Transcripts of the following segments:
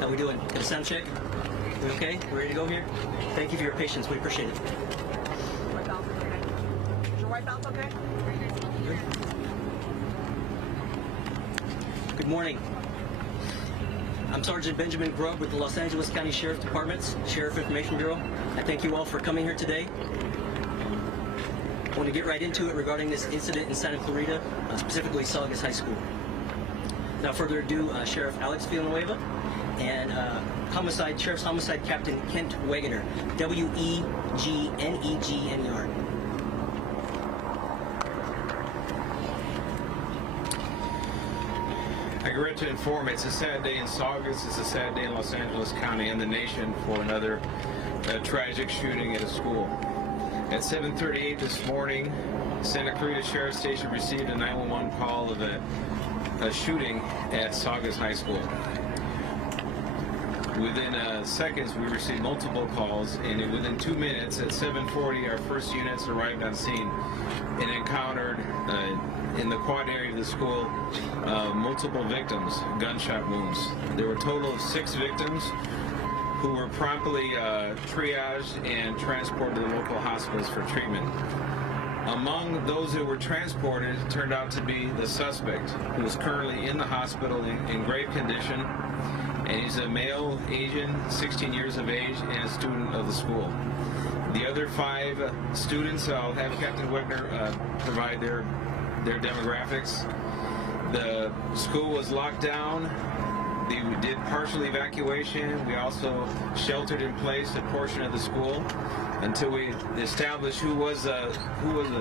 How we doing? Got a sound check? We okay? We ready to go here? Thank you for your patience. We appreciate it. Is your wife out okay? Good morning. I'm Sergeant Benjamin Grubb with the Los Angeles County Sheriff Department's Sheriff Information Bureau. I thank you all for coming here today. I want to get right into it regarding this incident in Santa Clarita, specifically Saugus High School. Without further ado, Sheriff Alex Villanueva and Sheriff's Homicide Captain Kent Wegener, W-E-G-N-E-G-N-E-R. I regret to inform it's a sad day in Saugus, it's a sad day in Los Angeles County and the nation for another tragic shooting at a school. At 7:38 this morning, Santa Clarita Sheriff's Station received a 911 call of a shooting at Saugus High School. Within seconds, we received multiple calls, and within 2 minutes, at 7:40, our first units arrived on scene and encountered in the quad area of the school multiple victims, gunshot wounds. There were a total of 6 victims who were promptly triaged and transported to the local hospitals for treatment. Among those who were transported, it turned out to be the suspect, who is currently in the hospital in grave condition, and he's a male, Asian, 16 years of age, and a student of the school. The other 5 students, I'll have Captain Wegener provide their demographics. The school was locked down. We did partial evacuation. We also sheltered in place a portion of the school until we established who was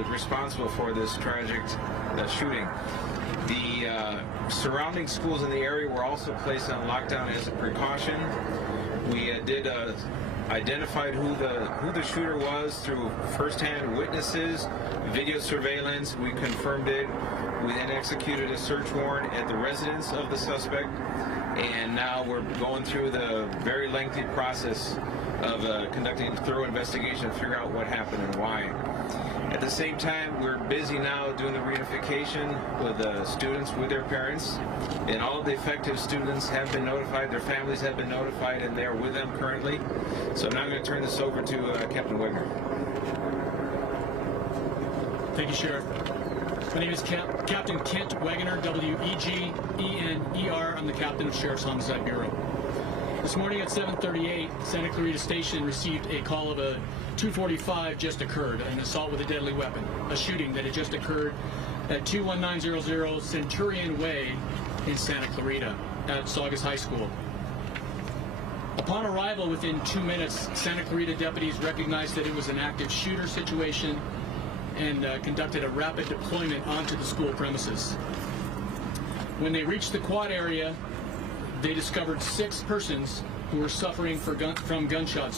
responsible for this tragic shooting. The surrounding schools in the area were also placed on lockdown as a precaution. We identified who the shooter was through first-hand witnesses, video surveillance. We confirmed it. We then executed a search warrant at the residence of the suspect, and now we're going through the very lengthy process of conducting a thorough investigation to figure out what happened and why. At the same time, we're busy now doing the reunification with students with their parents, and all of the affected students have been notified, their families have been notified, and they are with them currently. So now I'm going to turn this over to Captain Wegener. Thank you, Sheriff. My name is Captain Kent Wegener, W-E-G-E-N-E-R. I'm the captain of Sheriff's Homicide Bureau. This morning at 7:38, Santa Clarita Station received a call of a 245 just occurred, an assault with a deadly weapon, a shooting that had just occurred at 21900 Centurion Way in Santa Clarita at Saugus High School. Upon arrival within 2 minutes, Santa Clarita deputies recognized that it was an active shooter situation and conducted a rapid deployment onto the school premises. When they reached the quad area, they discovered 6 persons who were suffering from gunshot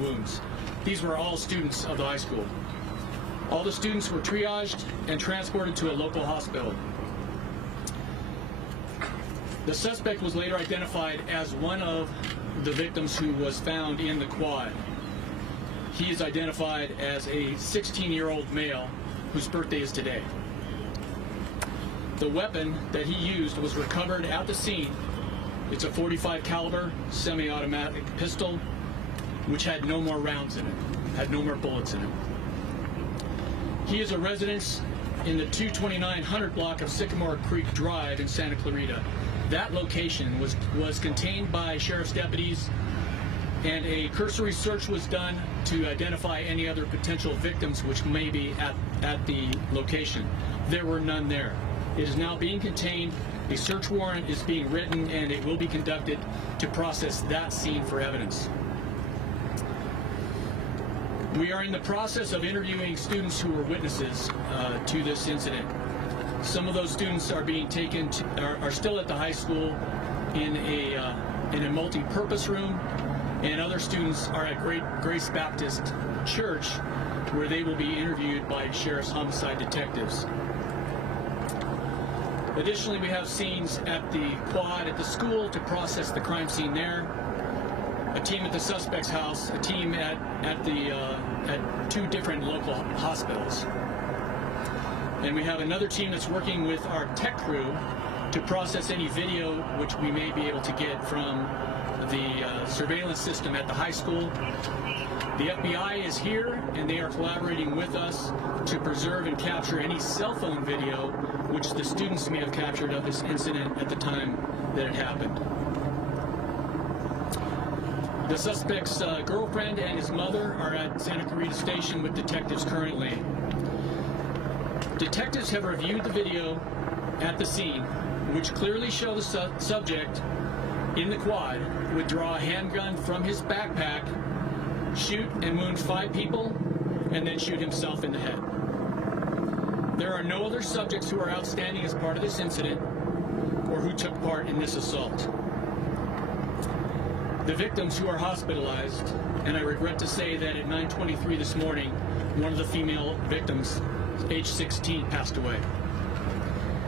wounds. These were all students of the high school. All the students were triaged and transported to a local hospital. The suspect was later identified as one of the victims who was found in the quad. He is identified as a 16-year-old male whose birthday is today. The weapon that he used was recovered at the scene. It's a .45 caliber semi-automatic pistol, which had no more rounds in it, had no more bullets in it. He is a resident in the 22900 block of Sycamore Creek Drive in Santa Clarita. That location was contained by sheriff's deputies, and a cursory search was done to identify any other potential victims which may be at the location. There were none there. It is now being contained. A search warrant is being written, and it will be conducted to process that scene for evidence. We are in the process of interviewing students who were witnesses to this incident. Some of those students are being taken are still at the high school. in a multi-purpose room, and other students are at Grace Baptist Church, where they will be interviewed by sheriff's homicide detectives. Additionally, we have scenes at the quad at the school to process the crime scene there, a team at the suspect's house, a team at 2 different local hospitals. And we have another team that's working with our tech crew to process any video which we may be able to get from the surveillance system at the high school. The FBI is here, and they are collaborating with us to preserve and capture any cell phone video which the students may have captured of this incident at the time that it happened. The suspect's girlfriend and his mother are at Santa Clarita Station with detectives currently. Detectives have reviewed the video at the scene, which clearly show the subject in the quad would draw a handgun from his backpack, shoot and wound 5 people, and then shoot himself in the head. There are no other subjects who are outstanding as part of this incident or who took part in this assault. The victims who are hospitalized, and I regret to say that at 9:23 this morning, one of the female victims, age 16, passed away.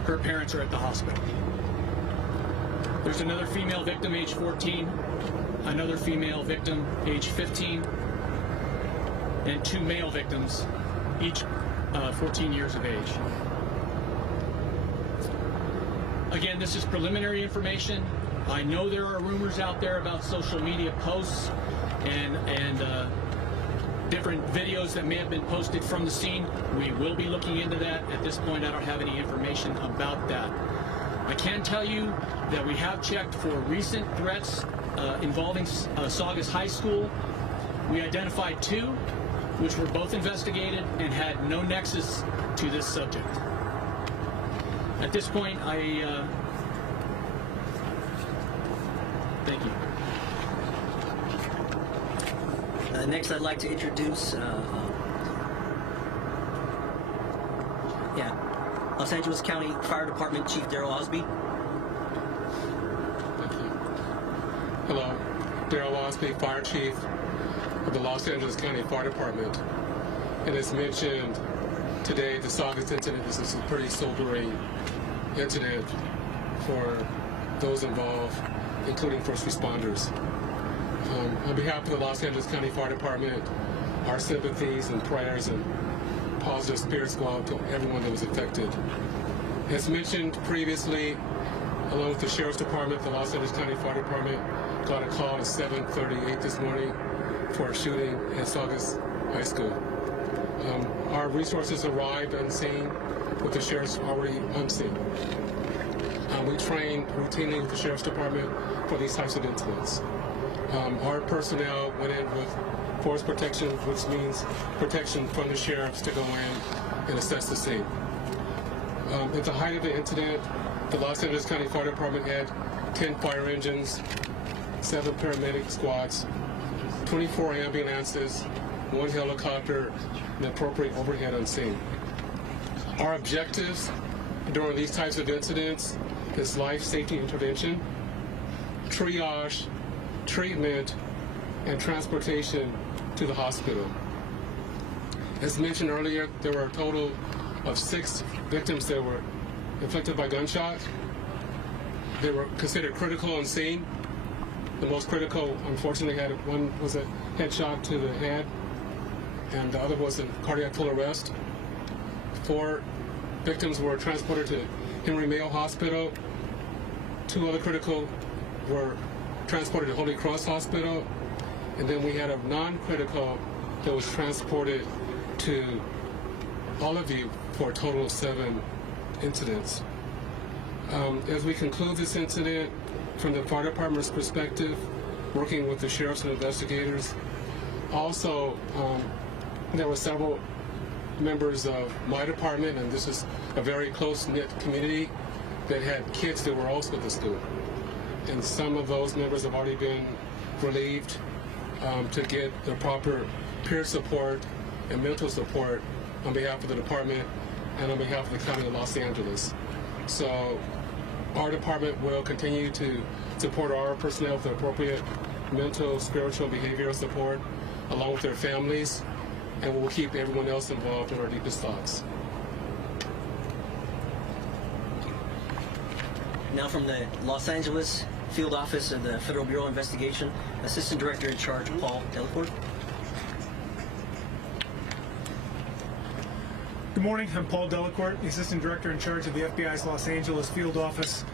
Her parents are at the hospital. There's another female victim, age 14, another female victim, age 15, and 2 male victims, each 14 years of age. Again, this is preliminary information. I know there are rumors out there about social media posts and different videos that may have been posted from the scene. We will be looking into that. At this point, I don't have any information about that. I can tell you that we have checked for recent threats involving Saugus High School. We identified 2, which were both investigated and had no nexus to this subject. At this point, thank you. Next, I'd like to introduce Los Angeles County Fire Department Chief Darrell Osby. Thank you. Hello, Darrell Osby, Fire Chief of the Los Angeles County Fire Department. And as mentioned today, the Saugus incident is a pretty sobering incident for those involved, including first responders. On behalf of the Los Angeles County Fire Department, our sympathies and prayers and positive spirits go out to everyone that was affected. As mentioned previously, along with the Sheriff's Department, the Los Angeles County Fire Department got a call at 7:38 this morning for a shooting at Saugus High School. Our resources arrived on scene with the sheriff's already on scene. We train routinely with the Sheriff's Department for these types of incidents. Our personnel went in with force protection, which means protection from the sheriffs to go in and assess the scene. At the height of the incident, the Los Angeles County Fire Department had 10 fire engines, 7 paramedic squads, 24 ambulances, 1 helicopter, and appropriate overhead on scene. Our objectives during these types of incidents is life safety intervention, triage, treatment, and transportation to the hospital. As mentioned earlier, there were a total of 6 victims that were inflicted by gunshot. They were considered critical on scene. The most critical, unfortunately, one was a headshot to the head, and the other was a cardiac full arrest. 4 victims were transported to Henry Mayo Hospital. 2 other critical were transported to Holy Cross Hospital, and then we had a non-critical that was transported to Olive View for a total of 7 incidents. As we conclude this incident, from the fire department's perspective, working with the sheriffs and investigators, also there were several members of my department, and this is a very close-knit community that had kids that were also at the school. And some of those members have already been relieved to get the proper peer support and mental support on behalf of the department and on behalf of the County of Los Angeles. So Our department will continue to support our personnel with appropriate mental, spiritual, and behavioral support, along with their families, and we'll keep everyone else involved in our deepest thoughts. Now from the Los Angeles Field Office of the Federal Bureau of Investigation, Assistant Director in Charge, Paul Delacourt. Good morning, I'm Paul Delacourt, the Assistant Director in charge of the FBI's Los Angeles Field Office.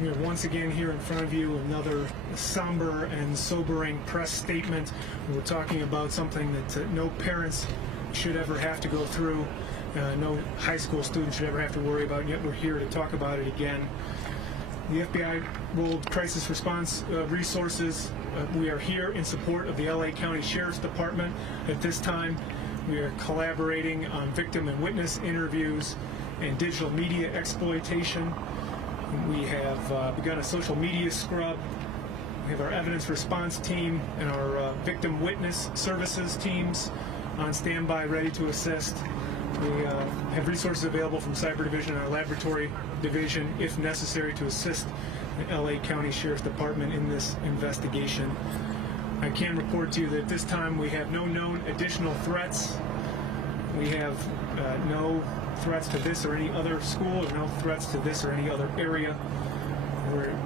We are once again here in front of you, another somber and sobering press statement. We're talking about something that no parents should ever have to go through, no high school student should ever have to worry about, and yet we're here to talk about it again. The FBI rolled crisis response resources. We are here in support of the LA County Sheriff's Department. At this time, we are collaborating on victim and witness interviews and digital media exploitation. We have begun a social media scrub. We have our evidence response team and our victim witness services teams on standby, ready to assist. We have resources available from Cyber Division and our Laboratory Division, if necessary, to assist the LA County Sheriff's Department in this investigation. I can report to you that at this time we have no known additional threats. We have no threats to this or any other school, or no threats to this or any other area. We're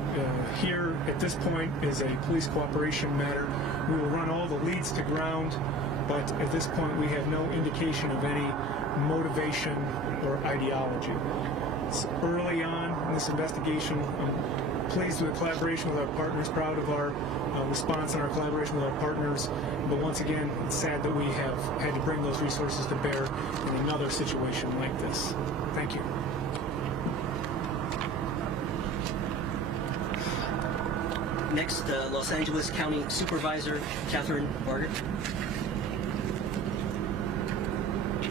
here at this point is a police cooperation matter. We will run all the leads to ground, but at this point we have no indication of any motivation or ideology. It's early on in this investigation. I'm pleased with the collaboration with our partners, proud of our response and our collaboration with our partners, but once again, it's sad that we have had to bring those resources to bear in another situation like this. Thank you. Next, Los Angeles County Supervisor Catherine Barger.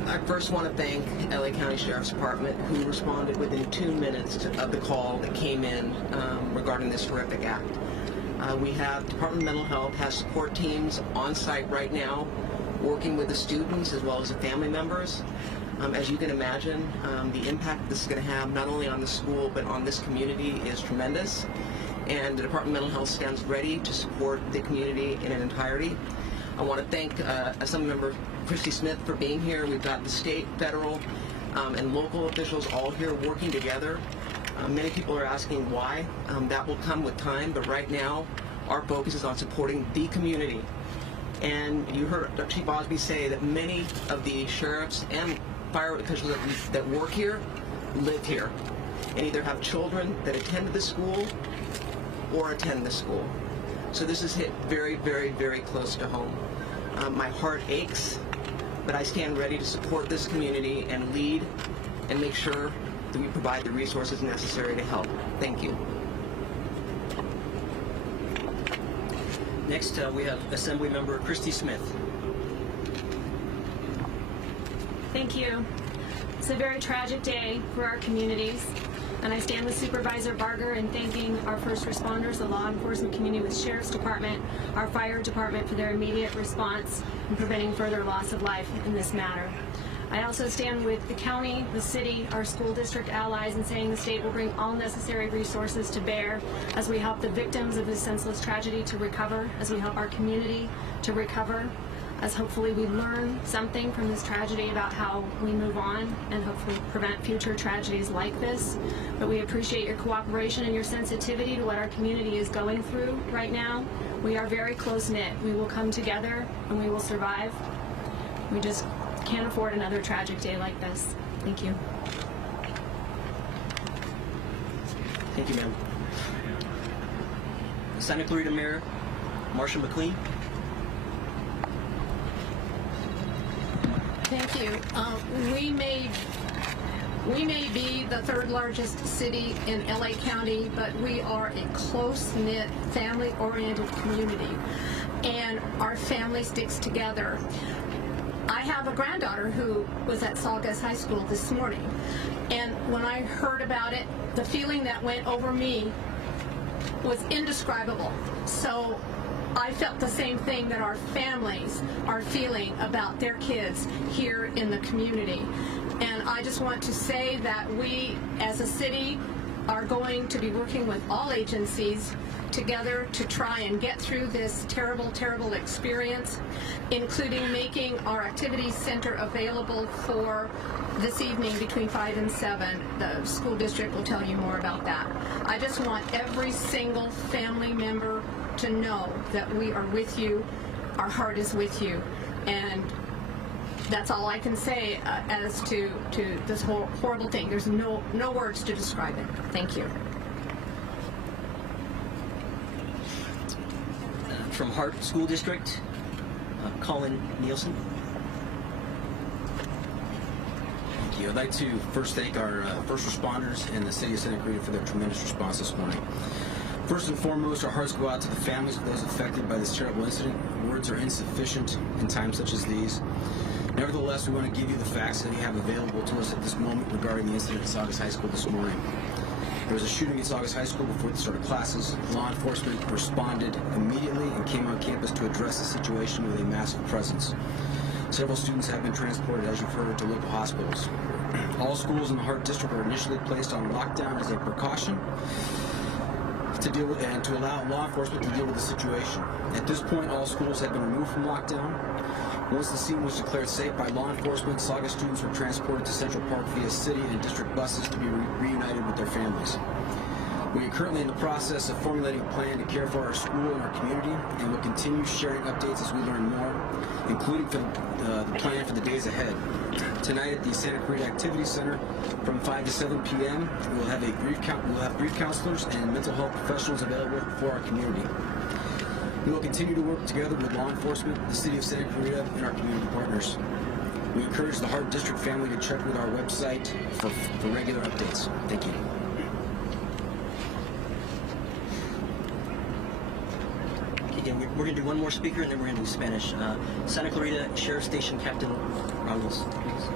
I first want to thank LA County Sheriff's Department, who responded within 2 minutes of the call that came in regarding this horrific act. We have Department of Mental Health has support teams on site right now, working with the students as well as the family members. As you can imagine, the impact this is going to have not only on the school but on this community is tremendous. And the Department of Mental Health stands ready to support the community in its entirety. I want to thank Assemblymember Christy Smith for being here. We've got the state, federal, and local officials all here working together. Many people are asking why. That will come with time, but right now our focus is on supporting the community. And you heard Chief Osby say that many of the sheriffs and fire officials that work here live here and either have children that attend the school or attend the school. So this is hit very, very, very close to home. My heart aches, but I stand ready to support this community and lead and make sure that we provide the resources necessary to help. Thank you. Next, we have Assemblymember Christy Smith. Thank you. It's a very tragic day for our communities, and I stand with Supervisor Barger in thanking our first responders, the law enforcement community with Sheriff's Department, our fire department for their immediate response in preventing further loss of life in this matter. I also stand with the county, the city, our school district allies in saying the state will bring all necessary resources to bear as we help the victims of this senseless tragedy to recover, as we help our community to recover, as hopefully we learn something from this tragedy about how we move on and hopefully prevent future tragedies like this. But we appreciate your cooperation and your sensitivity to what our community is going through right now. We are very close-knit. We will come together and we will survive. We just can't afford another tragic day like this. Thank you. Thank you, ma'am. Santa Clarita Mayor Marsha McLean. Thank you. We may be the third largest city in LA County, but we are a close-knit, family-oriented community, and our family sticks together. I have a granddaughter who was at Saugus High School this morning, and when I heard about it, the feeling that went over me was indescribable. So I felt the same thing that our families are feeling about their kids here in the community. And I just want to say that we, as a city, are going to be working with all agencies together to try and get through this terrible, terrible experience, including making our activities center available for this evening between 5 and 7. The school district will tell you more about that. I just want every single family member to know that we are with you. Our heart is with you. And that's all I can say as to this horrible thing. There's no words to describe it. Thank you. From Hart School District, Colin Nielsen. Thank you. I'd like to first thank our first responders and the City of Santa Clarita for their tremendous response this morning. First and foremost, our hearts go out to the families of those affected by this terrible incident. Words are insufficient in times such as these. Nevertheless, we want to give you the facts that we have available to us at this moment regarding the incident at Saugus High School this morning. There was a shooting at Saugus High School before the start of classes. Law enforcement responded immediately and came on campus to address the situation with a massive presence. Several students have been transported, as you've heard, to local hospitals. All schools in the Hart District were initially placed on lockdown as a precaution to deal with and to allow law enforcement to deal with the situation. At this point, all schools have been removed from lockdown. Once the scene was declared safe by law enforcement, Saugus students were transported to Central Park via city and district buses to be reunited with their families. We are currently in the process of formulating a plan to care for our school and our community, and will continue sharing updates as we learn more, including for the plan for the days ahead. Tonight at the Santa Clarita Activity Center from 5 to 7 p.m., we'll have grief counselors and mental health professionals available for our community. We will continue to work together with law enforcement, the City of Santa Clarita, and our community partners. We encourage the Hart District family to check with our website for regular updates. Thank you. Again, we're going to do one more speaker, and then we're going to do Spanish. Santa Clarita Sheriff Station Captain Ramos, please.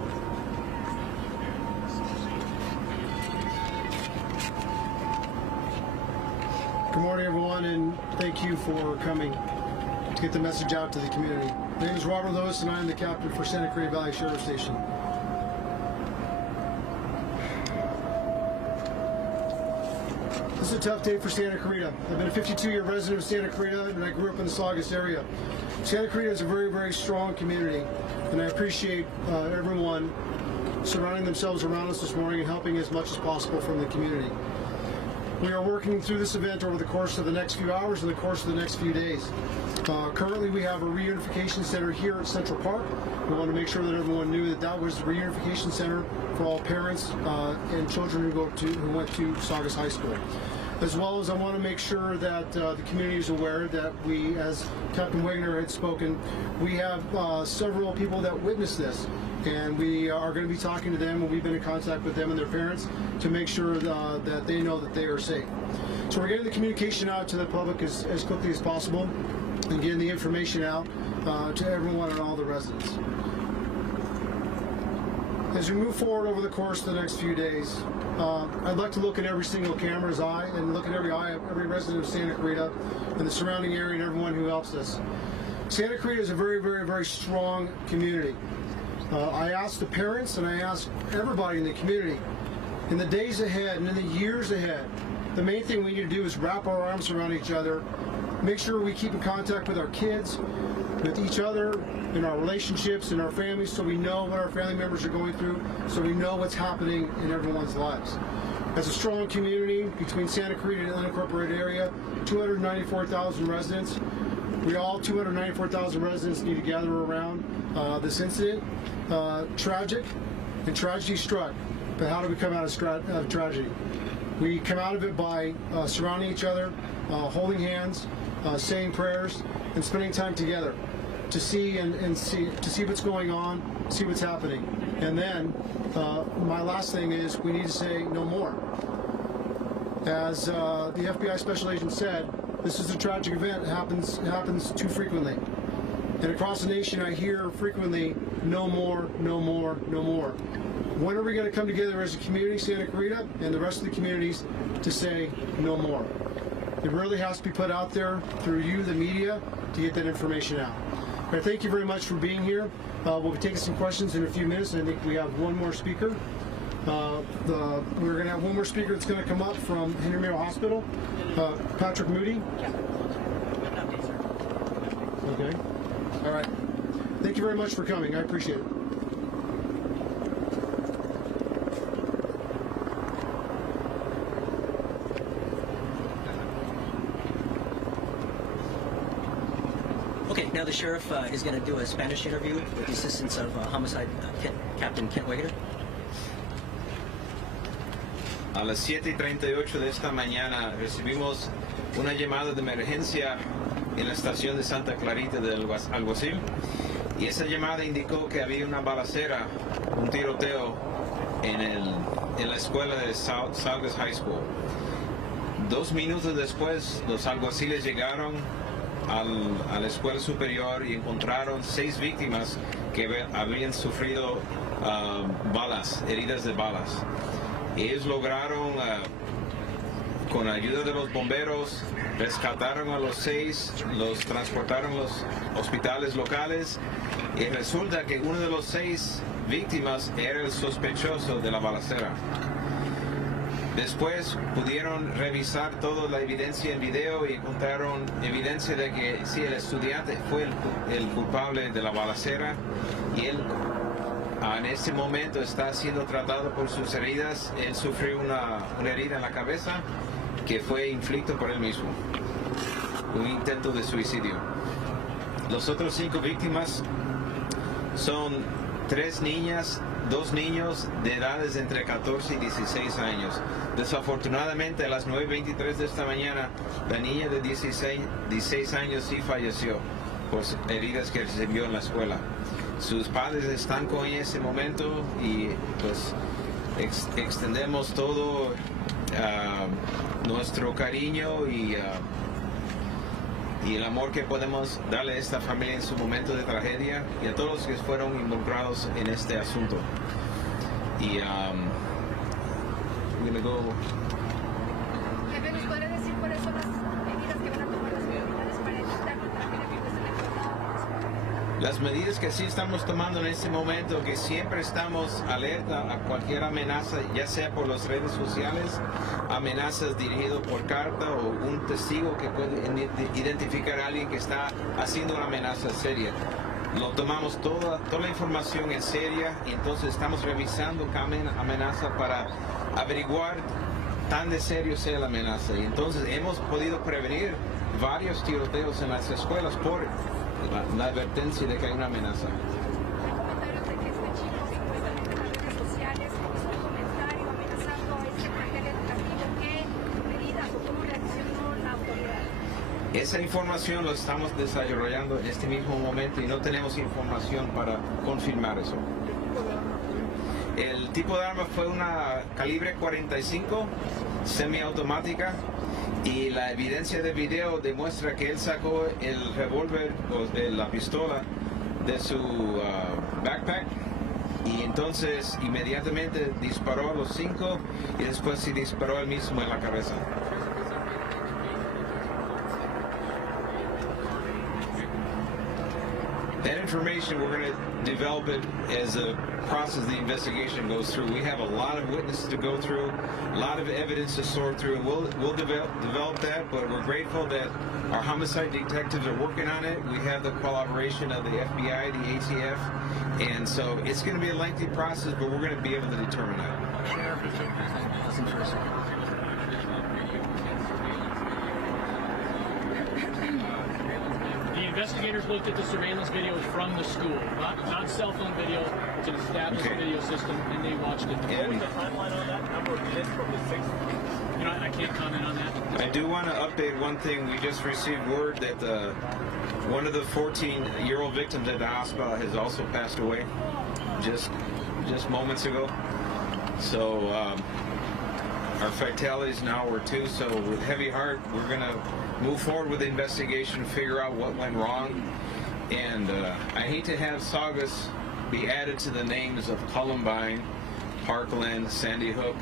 Good morning, everyone, and thank you for coming to get the message out to the community. My name is Robert Lewis, and I am the captain for Santa Clarita Valley Sheriff Station. This is a tough day for Santa Clarita. I've been a 52-year resident of Santa Clarita, and I grew up in the Saugus area. Santa Clarita is a very, very strong community, and I appreciate everyone surrounding themselves around us this morning and helping as much as possible from the community. We are working through this event over the course of the next few hours and the course of the next few days. Currently, we have a reunification center here at Central Park. We want to make sure that everyone knew that that was the reunification center for all parents and children who went to Saugus High School. As well as I want to make sure that the community is aware that we, as Captain Wagner had spoken, we have several people that witnessed this. And we are going to be talking to them, and we've been in contact with them and their parents to make sure that they know that they are safe. So we're getting the communication out to the public as quickly as possible and getting the information out to everyone and all the residents. As we move forward over the course of the next few days, I'd like to look at every single camera's eye and look at every eye of every resident of Santa Clarita and the surrounding area and everyone who helps us. Santa Clarita is a very, very, very strong community. I asked the parents and I asked everybody in the community, in the days ahead and in the years ahead, the main thing we need to do is wrap our arms around each other, make sure we keep in contact with our kids, with each other, in our relationships, in our families, so we know what our family members are going through, so we know what's happening in everyone's lives. As a strong community between Santa Clarita and the unincorporated area, 294,000 residents, we all 294,000 residents need to gather around this incident. Tragic, and tragedy struck. But how do we come out of tragedy? We come out of it by surrounding each other, holding hands, saying prayers, and spending time together to see what's going on, see what's happening. And then my last thing is we need to say no more. As the FBI special agent said, this is a tragic event. It happens too frequently. And across the nation, I hear frequently, no more, no more, no more. When are we going to come together as a community, Santa Clarita, and the rest of the communities, to say no more? It really has to be put out there through you, the media, to get that information out. All right, thank you very much for being here. We'll be taking some questions in a few minutes, and I think we have one more speaker. We're going to have one more speaker that's going to come up from Henry Mayo Hospital, Patrick Moody. Okay. All right. Thank you very much for coming. I appreciate it. Okay, now the sheriff is going to do a Spanish interview with the assistance of homicide Captain Kent Wegener. A las 7:38 de esta mañana recibimos una llamada de emergencia en la estación de Santa Clarita del Alguacil, y esa llamada indicó que había una balacera, un tiroteo en la escuela de Saugus High School. 2 minutos después, los alguaciles llegaron a la escuela superior y encontraron 6 víctimas que habían sufrido heridas de balas. Ellos lograron, con la ayuda de los bomberos, rescataron a los 6, los transportaron a los hospitales locales, y resulta que uno de los 6 víctimas era el sospechoso de la balacera. Después pudieron revisar toda la evidencia en video y encontraron evidencia de que sí, el estudiante fue el culpable de la balacera, y él en este momento está siendo tratado por sus heridas. Él sufrió una herida en la cabeza que fue inflicto por él mismo, un intento de suicidio. Los otros 5 víctimas son 3 niñas, 2 niños de edades entre 14 y 16 años. Desafortunadamente, a las 9:23 de esta mañana, la niña de 16 años sí falleció por heridas que recibió en la escuela. Sus padres están con ella en ese momento, y pues extendemos todo nuestro cariño y el amor que podemos darle a esta familia en su momento de tragedia, y a todos los que fueron involucrados en este asunto. Y we're gonna go. ¿Nos puede decir cuáles son las medidas que van a tomar las autoridades para evitar la tragedia que usted le contó? Las medidas que sí estamos tomando en este momento, que siempre estamos alerta a cualquier amenaza, ya sea por las redes sociales, amenazas dirigidas por carta, o un testigo que puede identificar a alguien que está haciendo una amenaza seria. Lo tomamos toda la información en serio, y entonces estamos revisando cada amenaza para averiguar tan de serio sea la amenaza. Y entonces hemos podido prevenir varios tiroteos en las escuelas por la advertencia de que hay una amenaza. Hay comentarios de que este chico supuestamente en las redes sociales hizo un comentario amenazando a este plantel educativo. ¿Qué medidas o cómo reaccionó la autoridad? Esa información lo estamos desarrollando en este mismo momento, y no tenemos información para confirmar eso. El tipo de arma fue una calibre 45 semiautomática, y la evidencia de video demuestra que él sacó el revólver o la pistola de su backpack, y entonces inmediatamente disparó a los 5, y después se disparó él mismo en la cabeza. That information, we're going to develop it as a process the investigation goes through. We have a lot of witnesses to go through, a lot of evidence to sort through, and we'll develop that, but we're grateful that our homicide detectives are working on it. We have the collaboration of the FBI, the ATF, and so it's going to be a lengthy process, but we're going to be able to determine that. The investigators looked at the surveillance videos from the school, not cell phone video. It's an established video system, and they watched it. What was the timeline on that? Number of minutes from the 6th? You know, I can't comment on that. I do want to update one thing. We just received word that one of the 14-year-old victims at the hospital has also passed away just moments ago. So our fatalities now were 2. So with heavy heart, we're going to move forward with the investigation, figure out what went wrong. And I hate to have Saugus be added to the names of Columbine, Parkland, Sandy Hook,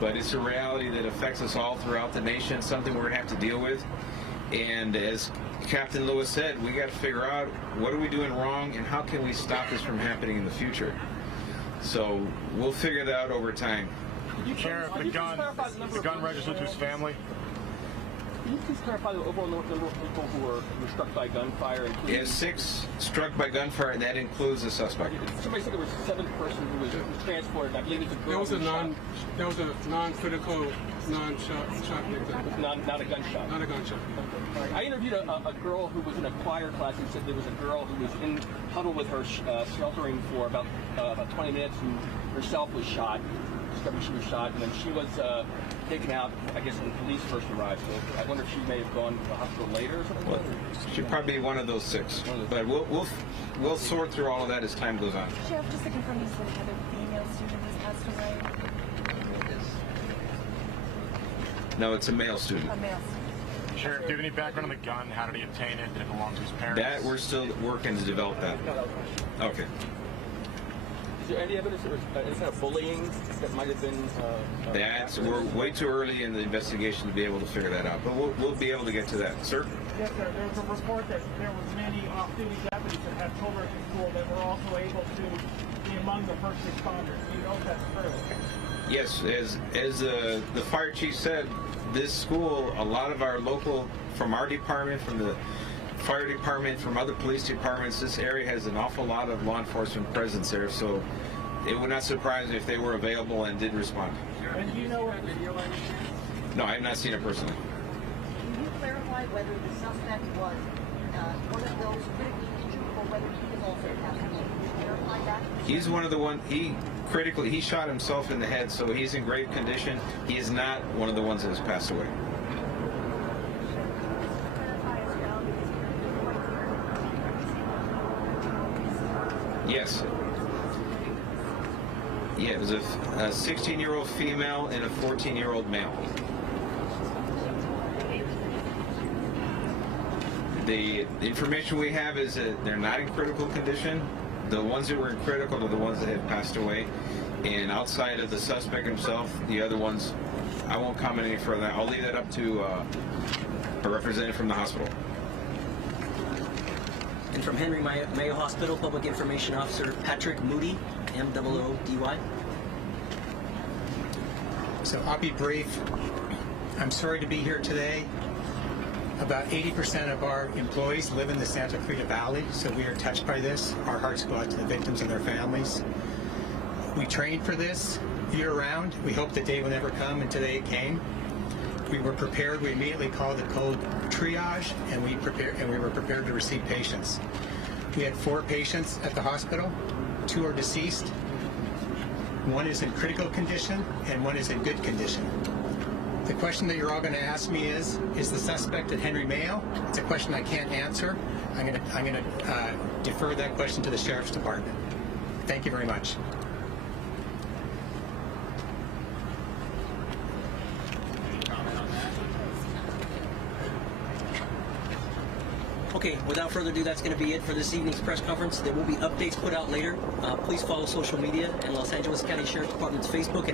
but it's a reality that affects us all throughout the nation, something we're going to have to deal with. And as Captain Lewis said, we got to figure out what are we doing wrong and how can we stop this from happening in the future. So we'll figure that out over time. Sheriff, the gun registered to his family. Can you please clarify the overall number of people who were struck by gunfire? We have 6 struck by gunfire, and that includes the suspect. Somebody said there was a 7th person who was transported. I believe it's a girl. That was a non-critical, non-shot victim. Not a gunshot. Not a gunshot. I interviewed a girl who was in a choir class and said there was a girl who was in huddled with her sheltering for about 20 minutes and herself was shot. Discovered she was shot, and then she was taken out, I guess, when the police first arrived. So I wonder if she may have gone to the hospital later or something. She'd probably be one of those 6. But we'll sort through all of that as time goes on. Sheriff, just to confirm, you said another female student has passed away? No, it's a male student. A male student. Sheriff, do you have any background on the gun? How did he obtain it? Did it belong to his parents? That we're still working to develop that. Okay. Is there any evidence of any kind of bullying that might have been? We're way too early in the investigation to be able to figure that out, but we'll be able to get to that, sir. Yes, sir. There was a report that there was many off-duty deputies that have children in school that were also able to be among the first responders. Do you know if that's true? Yes, as the fire chief said, this school, a lot of our local, from our department, from the fire department, from other police departments, this area has an awful lot of law enforcement presence there, so it would not surprise me if they were available and did respond. And do you know what No, I have not seen it personally. Can you clarify whether the suspect was one of those critically injured or whether he was also passed away? Can you clarify that? He's one of the ones, he shot himself in the head, so he's in grave condition. He is not one of the ones that has passed away. Yes. Yeah, it was a 16-year-old female and a 14-year-old male. The information we have is that they're not in critical condition. The ones that were in critical are the ones that have passed away. And outside of the suspect himself, the other ones, I won't comment any further. I'll leave that up to a representative from the hospital. And from Henry Mayo Hospital, Public Information Officer Patrick Moody, MOODY. So I'll be brief. I'm sorry to be here today. About 80% of our employees live in the Santa Clarita Valley, so we are touched by this. Our hearts go out to the victims and their families. We trained for this year-round. We hoped the day would never come, and today it came. We were prepared. We immediately called the code triage, and we were prepared to receive patients. We had 4 patients at the hospital. 2 are deceased. 1 is in critical condition, and 1 is in good condition. The question that you're all going to ask me is the suspect at Henry Mayo? It's a question I can't answer. I'm going to defer that question to the Sheriff's Department. Thank you very much. Okay, without further ado, that's going to be it for this evening's press conference. There will be updates put out later. Please follow social media and Los Angeles County Sheriff's Department's Facebook and